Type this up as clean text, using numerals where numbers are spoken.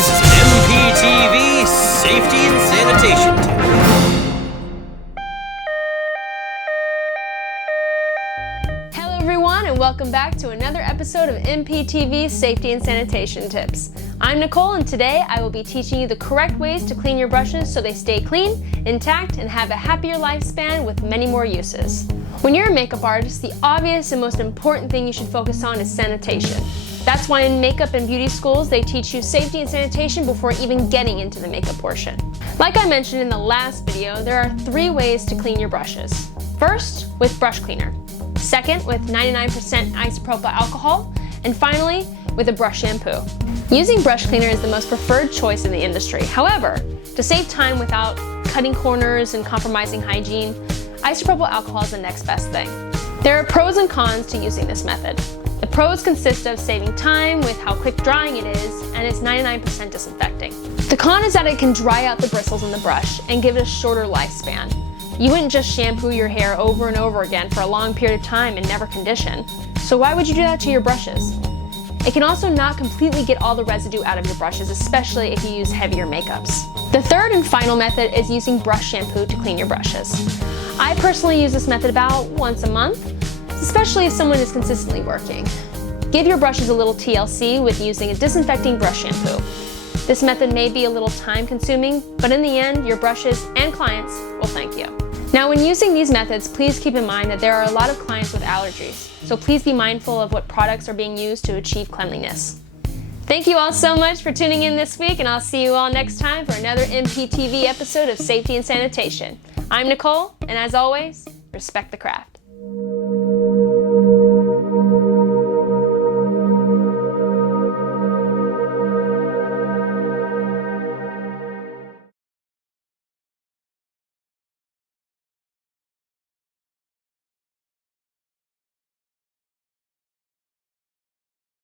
This is MPTV Safety and Sanitation Tip. Hello everyone, and welcome back to another episode of MPTV Safety and Sanitation Tips. I'm Nicole, and today I will be teaching you the correct ways to clean your brushes so they stay clean, intact, and have a happier lifespan with many more uses. When you're a makeup artist, the obvious and most important thing you should focus on is sanitation. That's why in makeup and beauty schools, they teach you safety and sanitation before even getting into the makeup portion. Like I mentioned in the last video, there are 3 ways to clean your brushes. First, with brush cleaner. Second, with 99% isopropyl alcohol. And finally, with a brush shampoo. Using brush cleaner is the most preferred choice in the industry. However, to save time without cutting corners and compromising hygiene, isopropyl alcohol is the next best thing. There are pros and cons to using this method. The pros consist of saving time with how quick drying it is, and it's 99% disinfecting. The con is that it can dry out the bristles in the brush and give it a shorter lifespan. You wouldn't just shampoo your hair over and over again for a long period of time and never condition. So why would you do that to your brushes? It can also not completely get all the residue out of your brushes, especially if you use heavier makeups. The third and final method is using brush shampoo to clean your brushes. I personally use this method about once a month, especially if someone is consistently working. Give your brushes a little TLC with using a disinfecting brush shampoo. This method may be a little time consuming, but in the end, your brushes and clients will thank you. Now, when using these methods, please keep in mind that there are a lot of clients with allergies, so please be mindful of what products are being used to achieve cleanliness. Thank you all so much for tuning in this week, and I'll see you all next time for another MPTV episode of Safety and Sanitation. I'm Nicole, and as always, respect the craft.